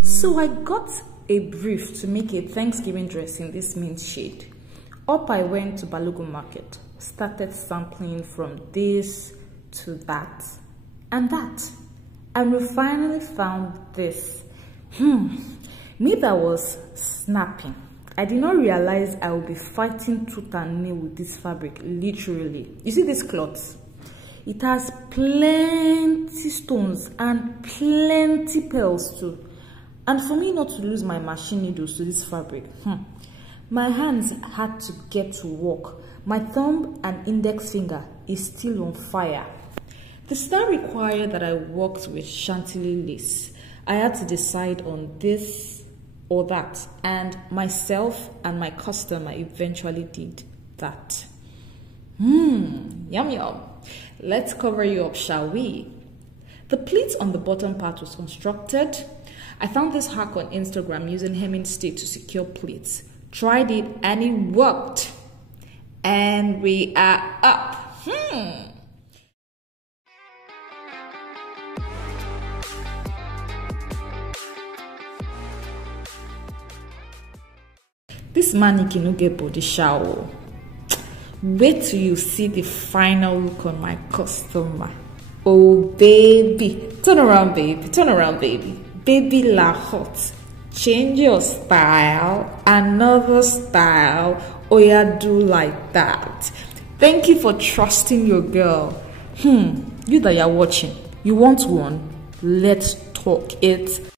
So I got a brief to make a Thanksgiving dress in this mint shade. Up I went to Balogun Market, started sampling from this to that and that, and we finally found this. Me that was snapping. I did not realize I would be fighting tooth and nail with this fabric, literally. You see this cloth? It has plenty stones and plenty pearls too. And for me not to lose my machine needles to this fabric, my hands had to get to work. My thumb and index finger is still on fire. The style required that I worked with chantilly lace. I had to decide on this or that, and myself and my customer eventually did that. Yum yum. Let's cover you up, shall we? The pleat on the bottom part was constructed. I found this hack on Instagram using hemming stick to secure pleats. Tried it and it worked. And we are up. This mannequin will get body shower. Wait till you see the final look on my customer. Oh baby, turn around baby, turn around baby. Baby la hot. Change your style, another style, or you do like that. Thank you for trusting your girl. You that you're watching, you want one? Let's talk it.